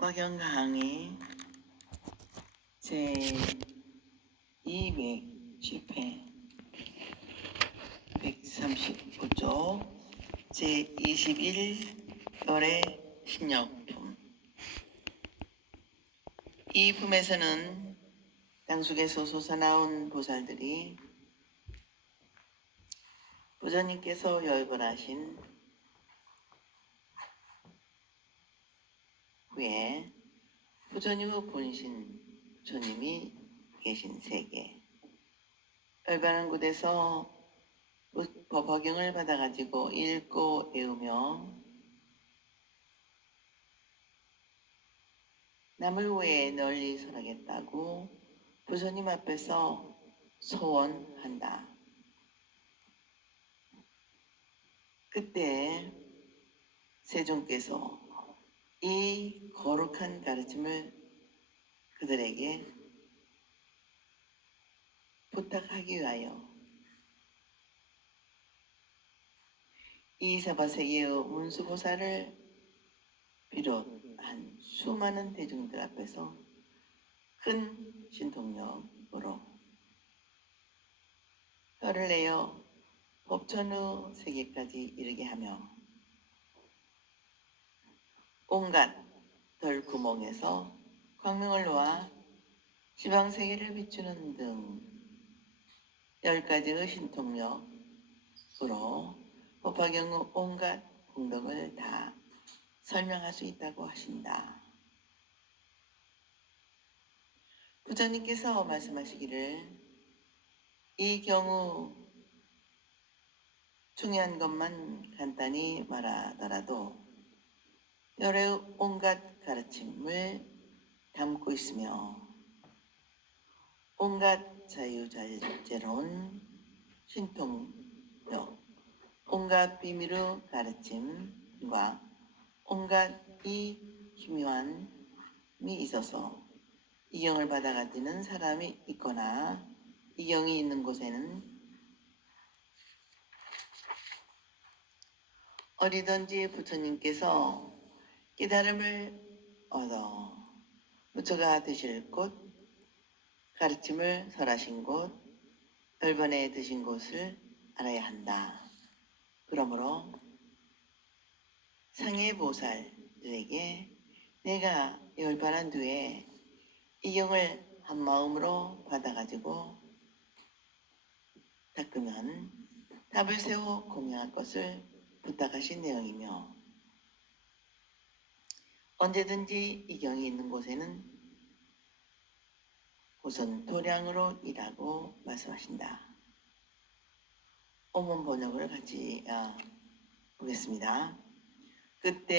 법화경 강의 제 210회 135조 제 21열의 신약품. 이 품에서는 땅속에서 솟아나온 보살들이 부처님께서 열반하신 후에 부처님의 본신 부처님이 계신 세계, 열반한 곳에서 법화경을 받아가지고 읽고 외우며 남을 위해 널리 설하겠다고 부처님 앞에서 소원한다. 그때 세존께서 이 거룩한 가르침을 그들에게 부탁하기 위하여 이 사바세계의 문수보살을 비롯한 수많은 대중들 앞에서 큰 신통력으로 혀를 내어 법천의 세계까지 이르게 하며 온갖 덜구멍에서 광명을 놓아 지방세계를 비추는 등 10가지의 신통력으로 법화경의 온갖 공덕을 다 설명할 수 있다고 하신다. 부처님께서 말씀하시기를 이 경우 중요한 것만 간단히 말하더라도 열의 온갖 가르침을 담고 있으며 온갖 자유자재로운 신통력, 온갖 비밀의 가르침과 온갖 이 기묘함이 있어서 이 경을 받아가지는 사람이 있거나 이 경이 있는 곳에는 어디든지 부처님께서 깨달음을 얻어 부처가 되실 곳, 가르침을 설하신 곳, 열반에 드신 곳을 알아야 한다. 그러므로 상해 보살들에게 내가 열반한 뒤에 이 경을 한 마음으로 받아가지고 닦으면 답을 세워 공양할 것을 부탁하신 내용이며 언제든지 이 경이 있는 곳에는 우선 도량으로 일하고 말씀하신다. 원문 번역을 같이 보겠습니다. 그때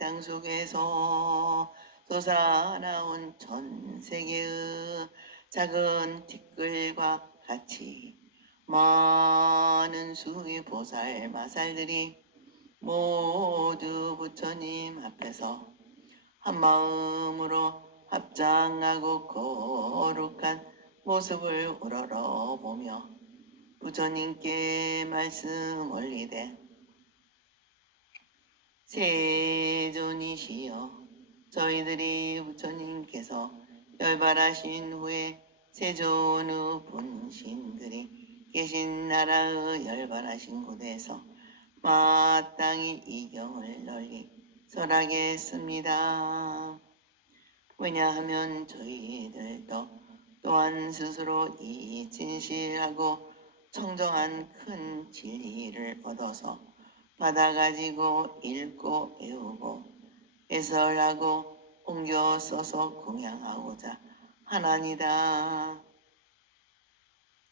땅속에서 솟아나온 전 세계의 작은 티끌과 같이 많은 수의 보살 마살들이 모두 부처님 앞에서 한 마음으로 합장하고 거룩한 모습을 우러러보며 부처님께 말씀 올리되 세존이시여, 저희들이 부처님께서 열반하신 후에 세존의 본신들이 계신 나라의 열반하신 곳에서 마땅히 이 경을 널리 설하겠습니다. 왜냐하면 저희들도 또한 스스로 이 진실하고 청정한 큰 진리를 얻어서 받아가지고 읽고 외우고 해설하고 옮겨 써서 공양하고자 하나니다.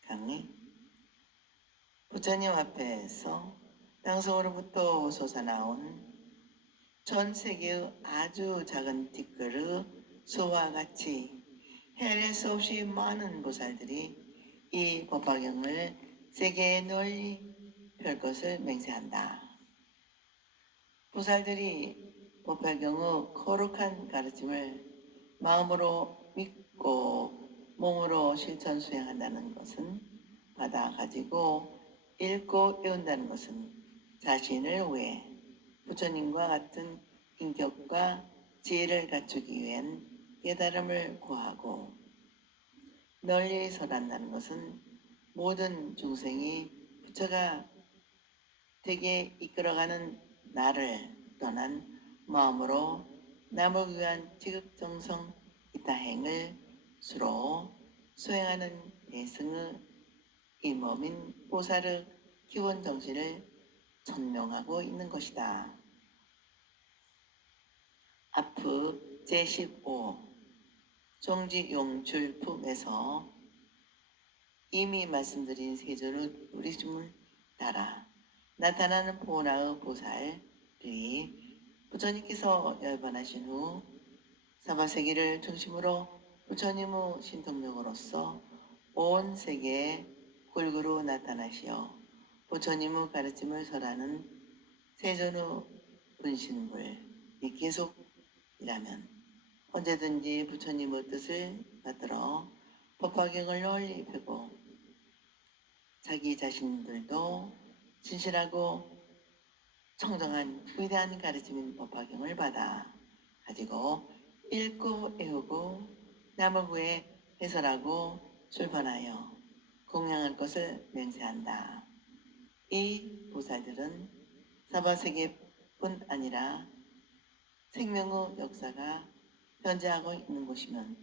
강의. 부처님 앞에서 땅속으로부터 솟아나온 전 세계의 아주 작은 티끌의 수와 같이 헤아릴 수 없이 많은 보살들이 이 법화경을 세계에 널리 펼 것을 맹세한다. 보살들이 법화경의 거룩한 가르침을 마음으로 믿고 몸으로 실천 수행한다는 것은 받아가지고 읽고 외운다는 것은 자신을 위해 부처님과 같은 인격과 지혜를 갖추기 위한 깨달음을 구하고 널리 설한다는 것은 모든 중생이 부처가 되게 이끌어가는 나를 떠난 마음으로 남을 위한 지극정성 이타행을 수로 수행하는 대승의 이 몸인 보살의 기본 정신을 천명하고 있는 것이다. 앞의 제15 종지용출품에서 이미 말씀드린 세존의 부리심을 따라 나타나는 보나의 보살이 부처님께서 열반하신 후 사바세계를 중심으로 부처님의 신통력으로서 온 세계에 골고루 나타나시어 부처님의 가르침을 설하는 세존의 분신불이 계속이라면 언제든지 부처님의 뜻을 받들어 법화경을 널리 펴고 자기 자신들도 진실하고 청정한 위대한 가르침인 법화경을 받아 가지고 읽고 애우고 남을 위해 해설하고 출판하여 공양할 것을 맹세한다. 이 보살들은 사바세계뿐 아니라 생명의 역사가 현재하고 있는 곳이면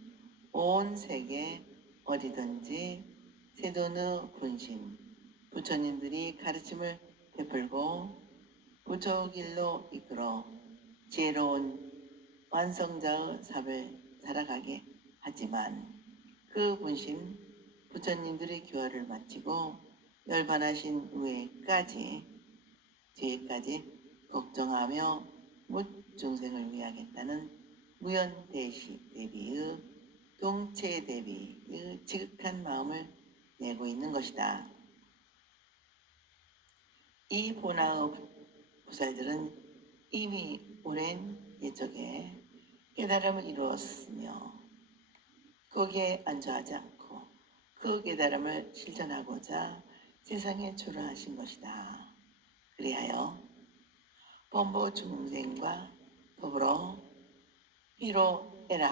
온 세계 어디든지 세존의 분신 부처님들이 가르침을 베풀고 부처길로 이끌어 지혜로운 완성자의 삶을 살아가게 하지만 그 분신 부처님들의 교화를 마치고 열반하신 뒤에까지 걱정하며 묻 중생을 위하겠다는 무연대시 대비의 동체 대비의 지극한 마음을 내고 있는 것이다. 이 보나의 보살들은 이미 오랜 옛적에 깨달음을 이루었으며 거기에 안주하지 않고 그 깨달음을 실천하고자 세상에 출현하신 것이다. 그리하여 범보 중생과 더불어 희로애락을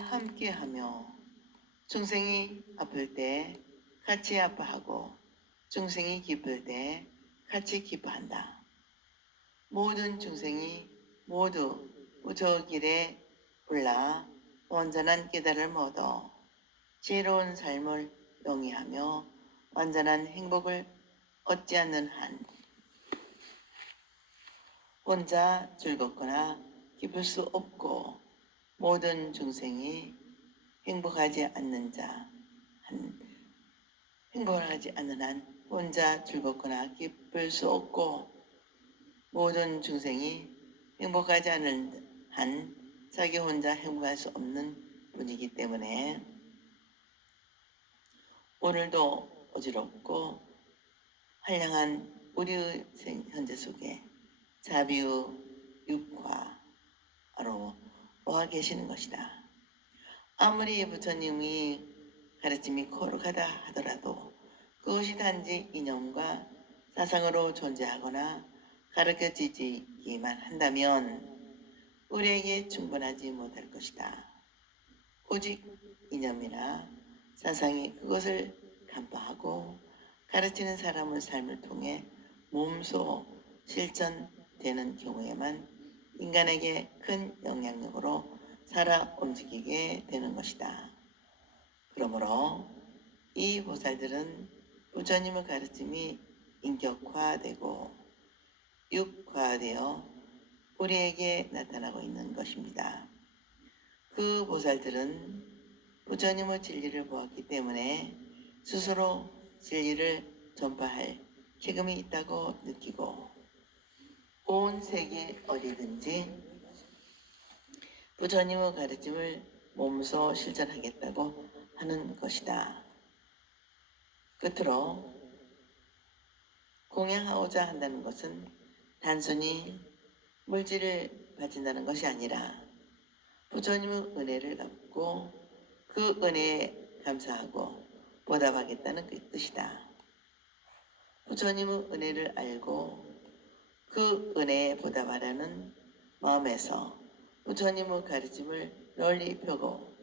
함께하며 중생이 아플 때 같이 아파하고 중생이 기쁠 때 같이 기뻐한다. 모든 중생이 모두 부처 길에 올라 완전한 깨달음을 얻어 지혜로운 삶을 영위하며 완전한 행복을 얻지 않는 한 혼자 즐겁거나 기쁠 수 없고 모든 중생이 행복하지 않는 한 혼자 즐겁거나 기쁠 수 없고 모든 중생이 행복하지 않는 한 자기 혼자 행복할 수 없는 분이기 때문에 오늘도 어지럽고 한량한 우리의 현재 속에 자비의 육화로 와 계시는 것이다. 아무리 부처님이 가르침이 거룩하다 하더라도 그것이 단지 이념과 사상으로 존재하거나 가르쳐지기만 한다면 우리에게 충분하지 못할 것이다. 오직 이념이나 사상이 그것을 간파하고 가르치는 사람의 삶을 통해 몸소 실천되는 경우에만 인간에게 큰 영향력으로 살아 움직이게 되는 것이다. 그러므로 이 보살들은 부처님의 가르침이 인격화되고 육화되어 우리에게 나타나고 있는 것입니다. 그 보살들은 부처님의 진리를 보았기 때문에 스스로 진리를 전파할 책임이 있다고 느끼고 온 세계 어디든지 부처님의 가르침을 몸소 실천하겠다고 하는 것이다. 끝으로 공양하고자 한다는 것은 단순히 물질을 바친다는 것이 아니라 부처님의 은혜를 갚고 그 은혜에 감사하고 보답하겠다는 그 뜻이다. 부처님의 은혜를 알고 그 은혜에 보답하라는 마음에서 부처님의 가르침을 널리 펴고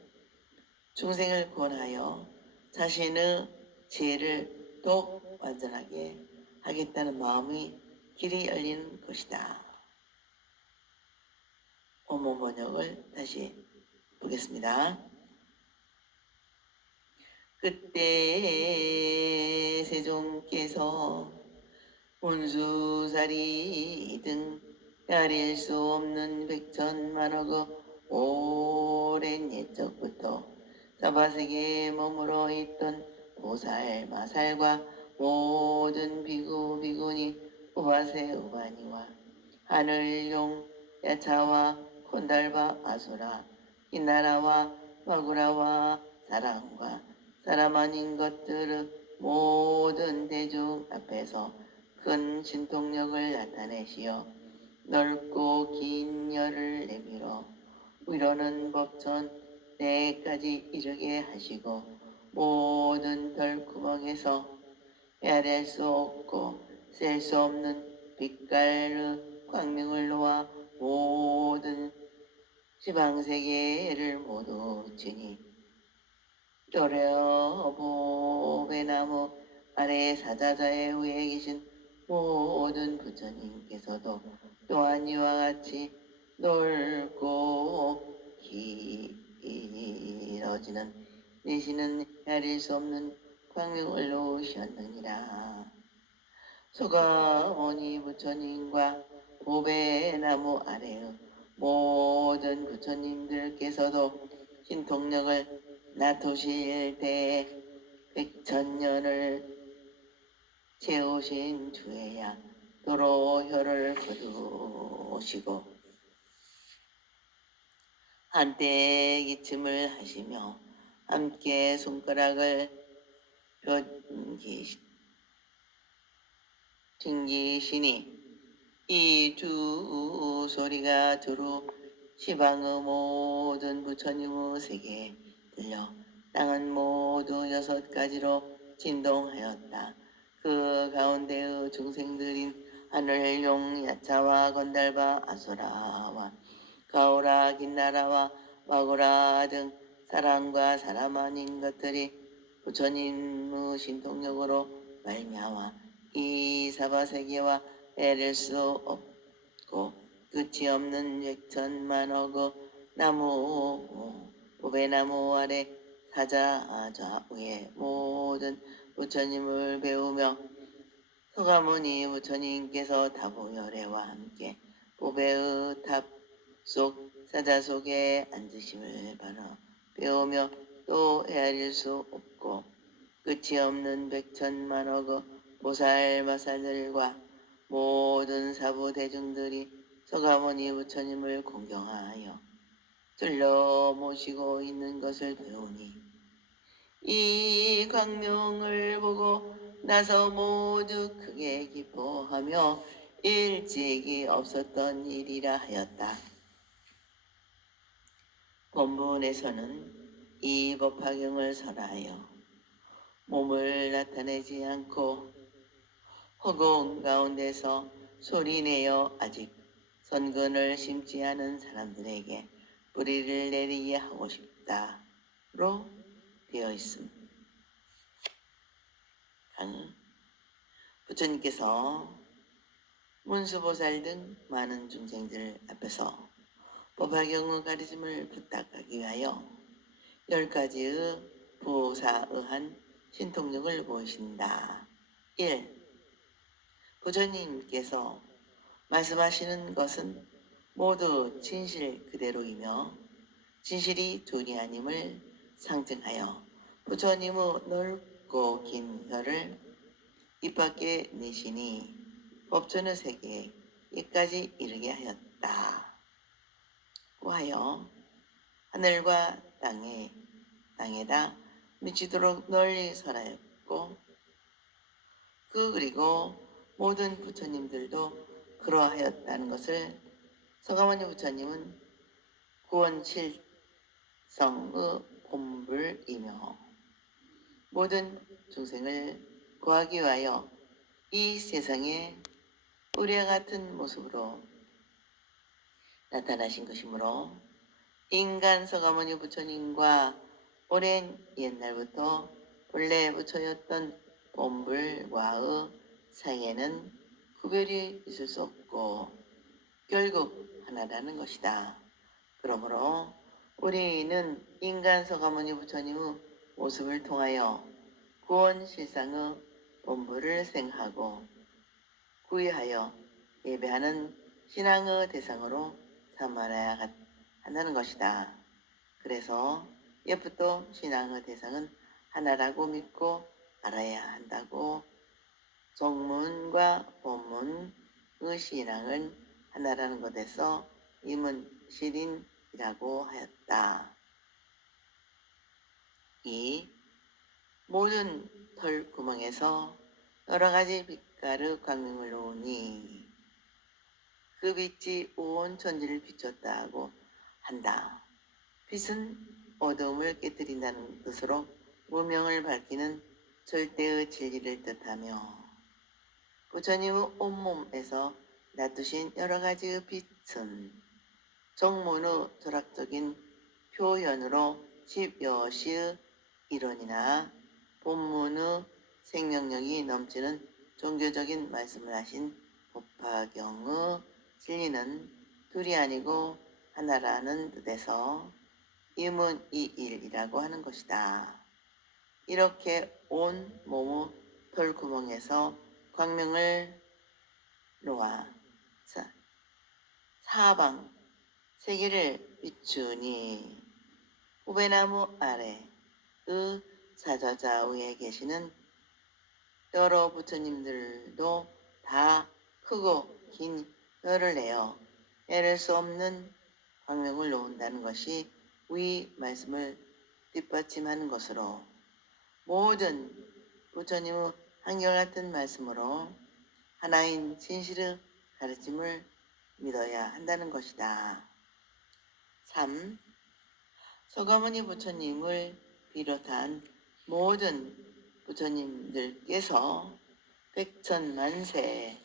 중생을 구원하여 자신의 지혜를 더욱 완전하게 하겠다는 마음이 길이 열리는 것이다. 원문 번역을 다시 보겠습니다. 그때 세종께서 문수사리 등 가릴 수 없는 백천만억의 오랜 옛적부터 사바세계에 머물러 있던 보살, 마살과 모든 비구, 비구니, 우바세, 우바니와 하늘용, 야차와 콘달바, 아수라, 인나라와 마구라와 사람과 사람 아닌 것들의 모든 대중 앞에서 큰 신통력을 나타내시어 넓고 긴 열을 내밀어 위로는 법천 내까지 이르게 하시고 모든 별구멍에서 헤아릴 수 없고 셀 수 없는 빛깔의 광명을 놓아 모든 지방세계를 모두 치니 도려 보배나무 아래 사자자의 위에 계신 모든 부처님께서도 또한 이와 같이 넓고 길어지는 내시는 헤아릴 수 없는 광명을 놓으셨느니라. 소가모니 부처님과 보배나무 아래의 모든 부처님들께서도 신통력을 나토실 때 백천년을 채우신 주에야 도로 혀를 거두시고 한때 기침을 하시며 함께 손가락을 튕기시니 이 두 소리가 두루 시방의 모든 부처님의 세계에 들려 땅은 모두 6가지로 진동하였다. 그 가운데의 중생들인 하늘용, 야차와 건달바, 아수라와 가오라, 긴나라와 마구라 등 사람과 사람 아닌 것들이 부처님의 신통력으로 말미암아 이 사바세계와 헤아릴 수 없고 끝이 없는 백천만억의 나무, 보배나무 아래 사자 좌우의 모든 부처님을 배우며 서가모니 부처님께서 다보열애와 함께 보배의 탑 속 사자 속에 앉으심을 바라 배우며 또 헤아릴 수 없고 끝이 없는 백천만억의 보살 마살들과 모든 사부 대중들이 서가모니 부처님을 공경하여 들러 모시고 있는 것을 배우니 이 광명을 보고 나서 모두 크게 기뻐하며 일찍이 없었던 일이라 하였다. 본문에서는 이 법화경을 설하여 몸을 나타내지 않고 허공 가운데서 소리내어 아직 선근을 심지 않은 사람들에게 뿌리를 내리게 하고 싶다로 되어 있습니다. 부처님께서 문수보살 등 많은 중생들 앞에서 법화경의 가르침을 부탁하기 위하여 10가지의 부사의한 신통력을 보이신다. 1. 부처님께서 말씀하시는 것은 모두 진실 그대로이며 진실이 둘이 아님을 상징하여 부처님의 넓고 긴 혀를 입 밖에 내시니 법전의 세계에 여기까지 이르게 하였다. 고 하여 하늘과 땅에다 미치도록 널리 설하였고 그리고 모든 부처님들도 그러하였다는 것을 서가모니 부처님은 구원실성의 본불이며 모든 중생을 구하기 위하여 이 세상에 우리와 같은 모습으로 나타나신 것이므로 인간 서가모니 부처님과 오랜 옛날부터 본래 부처였던 본불과의 사이에는 구별이 있을 수 없고 결국 하나라는 것이다. 그러므로 우리는 인간 서가모니 부처님의 모습을 통하여 구원 실상의 본부를 생하고 구의하여 예배하는 신앙의 대상으로 삼아야 한다는 것이다. 그래서 옛부터 신앙의 대상은 하나라고 믿고 알아야 한다고 정문과 본문의 신앙은 하나라는 것에서 이문실인이라고 하였다. 2. 모든 털구멍에서 여러 가지 빛깔의 광명을 놓으니 그 빛이 온 천지를 비췄다고 한다. 빛은 어두움을 깨뜨린다는 뜻으로 무명을 밝히는 절대의 진리를 뜻하며 부처님의 온몸에서 놔두신 여러 가지의 빛은 정문의 철학적인 표현으로 10여시의 이론이나 본문의 생명력이 넘치는 종교적인 말씀을 하신 법화경의 진리는 둘이 아니고 하나라는 뜻에서 이문이일이라고 하는 것이다. 이렇게 온 몸의 털구멍에서 광명을 놓아 사방 세계를 비추니 후배나무 아래의 사자좌우에 계시는 여러 부처님들도 다 크고 긴 혀를 내어 해낼 수 없는 광명을 놓은다는 것이 위 말씀을 뒷받침하는 것으로 모든 부처님의 한결같은 말씀으로 하나인 진실의 가르침을 믿어야 한다는 것이다. 3. 서가모니 부처님을 비롯한 모든 부처님들께서 백천만세의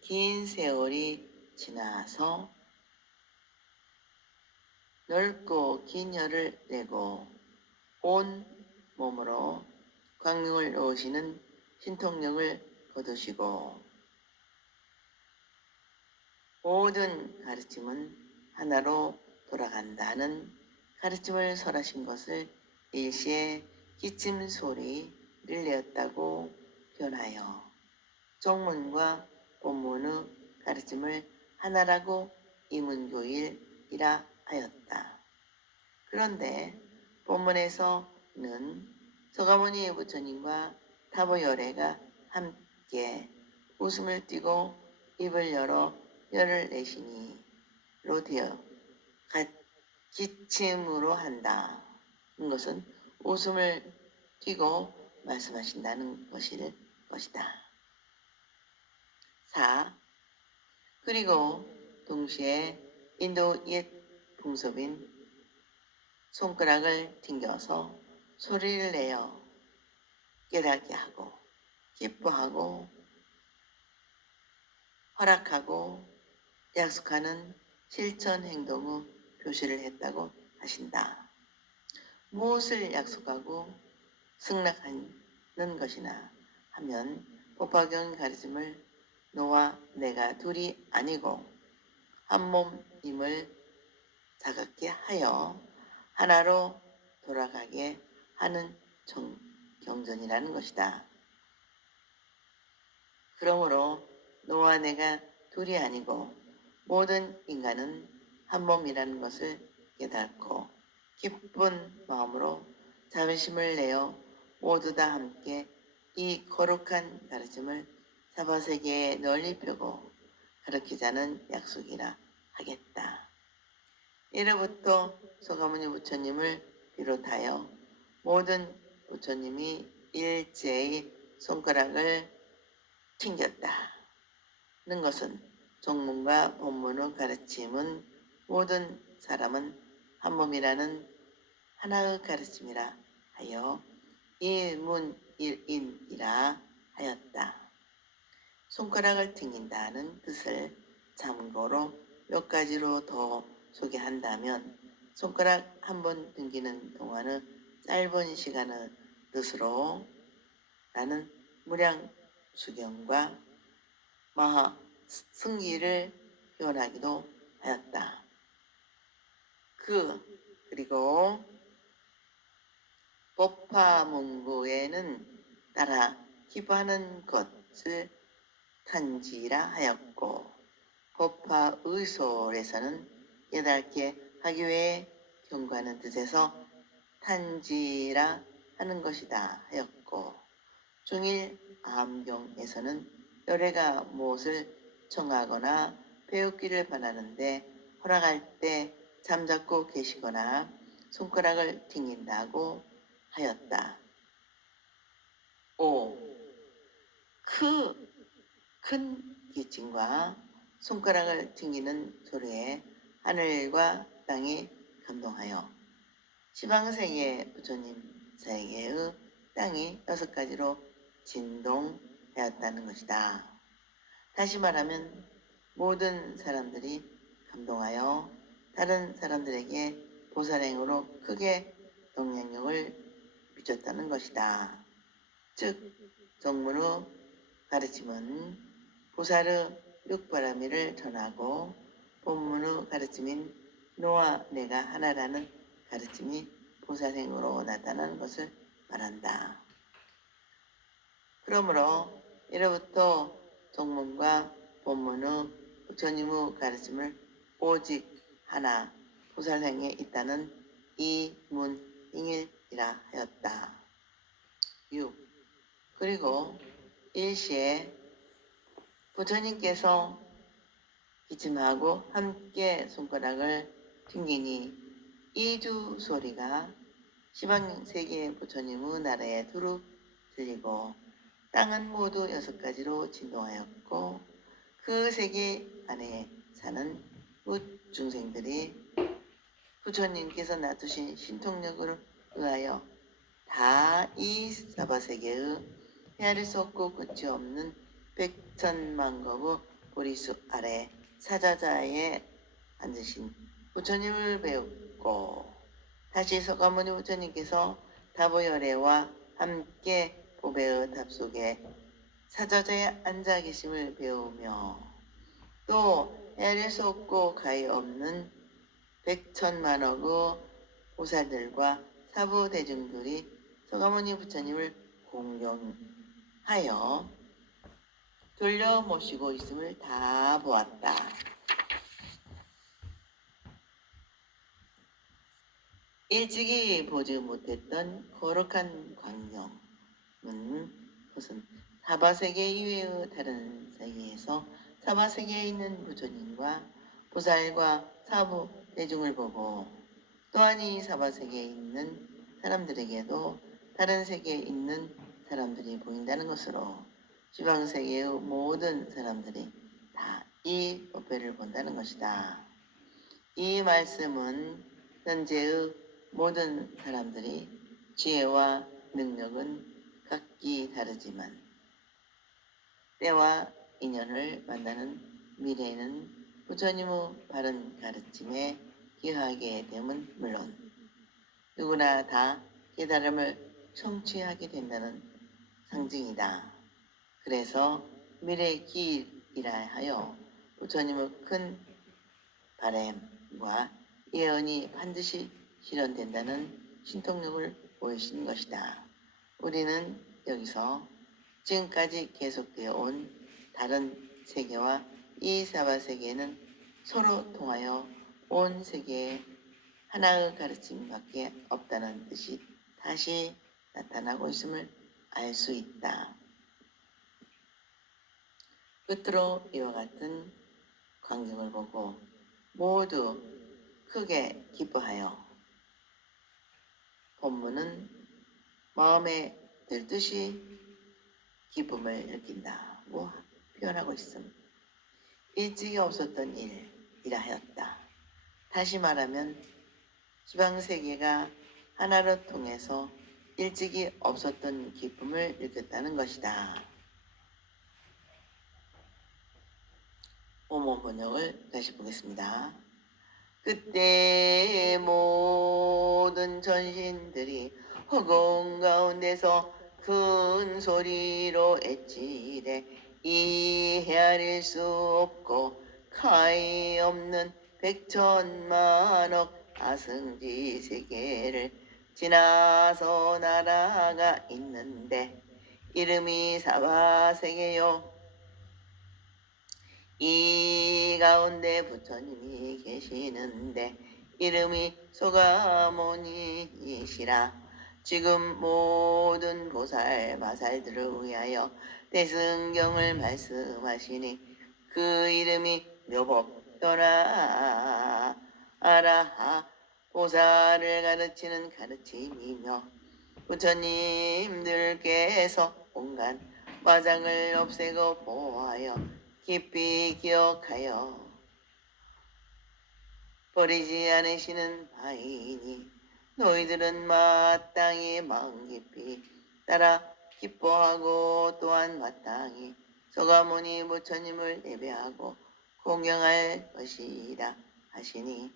긴 세월이 지나서 넓고 긴 혀를 내고 온 몸으로 광명을 놓으시는 신통력을 거두시고 모든 가르침은 하나로 돌아간다는 가르침을 설하신 것을 일시에 기침 소리를 내었다고 변하여 정문과 본문의 가르침을 하나라고 이문교일이라 하였다. 그런데 본문에서는 서가모니 부처님과 타보열애가 함께 웃음을 띠고 입을 열어 혀를 내시니로 되어 기침으로 한다. 이것은 웃음을 띠고 말씀하신다는 것이다. 4. 그리고 동시에 인도 옛 풍습인 손가락을 튕겨서 소리를 내어 깨닫게 하고 기뻐하고 허락하고 약속하는 실천 행동의 표시를 했다고 하신다. 무엇을 약속하고 승낙하는 것이나 하면 법화경 가르침을 너와 내가 둘이 아니고 한 몸임을 자각게 하여 하나로 돌아가게 하는 경전이라는 것이다. 그러므로 너와 내가 둘이 아니고 모든 인간은 한 몸이라는 것을 깨닫고 기쁜 마음으로 자비심을 내어 모두 다 함께 이 거룩한 가르침을 사바세계에 널리 펴고 가르치자는 약속이라 하겠다. 이로부터 서가모니 부처님을 비롯하여 모든 부처님이 일제히 손가락을 튕겼다는 것은 정문과 본문의 가르침은 모든 사람은 한 몸이라는 하나의 가르침이라 하여 일문일인이라 하였다. 손가락을 튕긴다는 뜻을 참고로 몇 가지로 더 소개한다면 손가락 한 번 튕기는 동안의 짧은 시간의 뜻으로 나는 무량수경과 마하 승기를 표현하기도 하였다. 그리고 법화문구에는 따라 기뻐하는 것을 탄지라 하였고 법화의솔에서는 깨닫게 하기 위해 경고하는 뜻에서 탄지라 하는 것이다 하였고 중일 암경에서는 열애가 무엇을 청하거나 배우기를 바라는데 허락할 때 잠자코 계시거나 손가락을 튕긴다고 하였다. 5. 큰 기침과 손가락을 튕기는 소리에 하늘과 땅이 감동하여 시방세계 부처님 세계의 땅이 6가지로 진동하였다는 것이다. 다시 말하면 모든 사람들이 감동하여 다른 사람들에게 보살행으로 크게 영향력을 미쳤다는 것이다. 즉 정문의 가르침은 보살의 육바라미를 전하고 본문의 가르침인 너와 내가 하나라는 가르침이 보살행으로 나타나는 것을 말한다. 그러므로 이로부터 정문과 본문의 부처님의 가르침을 오직 하나 보살행에 있다는 이문잉일이라 하였다. 6. 그리고 일시에 부처님께서 기침하고 함께 손가락을 튕기니 이주 소리가 시방세계 부처님의 나라에 두루 들리고 땅은 모두 6가지로 진동하였고 그 세계 안에 사는 묻 중생들이 부처님께서 놔두신 신통력을 의하여 다 이 사바세계의 헤아릴 수 없고 끝이 없는 백천만겁의 보리수 아래 사자자에 앉으신 부처님을 배웠고 다시 서가모니 부처님께서 다보열애와 함께 보배의 답 속에 사자자에 앉아 계심을 배우며 또 헤아릴 수 없고 가히 없는 백천만억의 보살들과 사부 대중들이 서가모니 부처님을 공경하여 돌려 모시고 있음을 다 보았다. 일찍이 보지 못했던 거룩한 광경은 그것은 사바세계 이외의 다른 세계에서 사바세계에 있는 부처님과 보살과 사부 대중을 보고 또한 이 사바세계에 있는 사람들에게도 다른 세계에 있는 사람들이 보인다는 것으로 지방세계의 모든 사람들이 다 이 법회를 본다는 것이다. 이 말씀은 현재의 모든 사람들이 지혜와 능력은 각기 다르지만 때와 인연을 만나는 미래에는 부처님의 바른 가르침에 기하게 됨은 물론 누구나 다 깨달음을 성취하게 된다는 상징이다. 그래서 미래의 길이라 하여 부처님의 큰 바램과 예언이 반드시 실현된다는 신통력을 보이신 것이다. 우리는 여기서 지금까지 계속되어 온 다른 세계와 이 사바세계는 서로 통하여 온 세계에 하나의 가르침밖에 없다는 뜻이 다시 나타나고 있음을 알 수 있다. 끝으로 이와 같은 광경을 보고 모두 크게 기뻐하여 본문은 마음에 들듯이 기쁨을 느낀다고 표현하고 있음. 일찍이 없었던 일이라 하였다. 다시 말하면 지방세계가 하나로 통해서 일찍이 없었던 기쁨을 느꼈다는 것이다. 원문 번역을 다시 보겠습니다. 그때 모든 전신들이 허공 가운데서 큰 소리로 애지되 이헤아릴 수 없고 가히 없는 백천만억 아승지 세계를 지나서 나라가 있는데 이름이 사바세계요. 이 가운데 부처님이 계시는데 이름이 소가모니이시라. 지금 모든 보살 마살들을 위하여 대승경을 말씀하시니 그 이름이 묘법도라 아라하 보살을 가르치는 가르침이며 부처님들께서 온갖 마장을 없애고 보호하여 깊이 기억하여 버리지 않으시는 바이니 너희들은 마땅히 마음 깊이 따라 기뻐하고 또한 마땅히 소가모니 부처님을 예배하고 공경할 것이라 하시니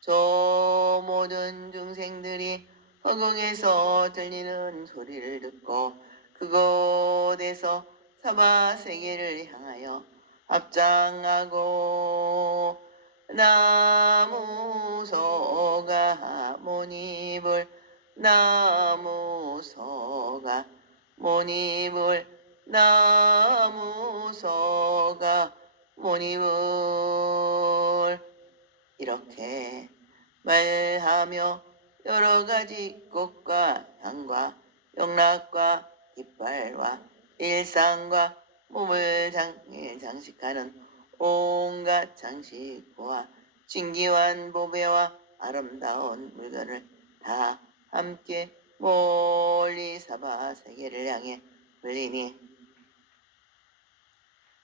저 모든 중생들이 허공에서 들리는 소리를 듣고 그곳에서 사바세계를 향하여 합장하고 나무소가 모니불 나무소가 모니불 나무소가 모니불 이렇게 말하며 여러 가지 꽃과 향과 영락과 이빨과 일상과 몸을 장식하는 온갖 장식과 진귀한 보배와 아름다운 물건을 다 함께 멀리 사바세계를 향해 흘리니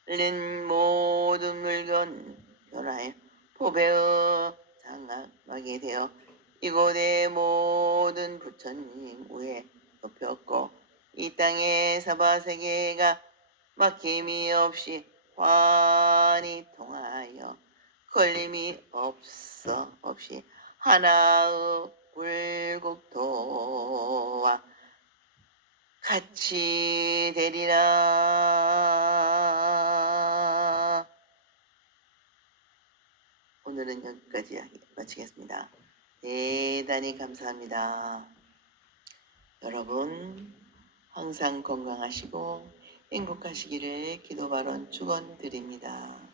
흘린 모든 물건 변화해 보배의 장막이 되어 이곳의 모든 부처님 위에 높였고 이 땅의 사바세계가 막힘이 없이 환히 통하여 걸림이 없이 하나의 불국토와 같이 되리라. 오늘은 여기까지 마치겠습니다. 대단히 감사합니다. 여러분 항상 건강하시고 행복하시기를 기도 발언 축원드립니다.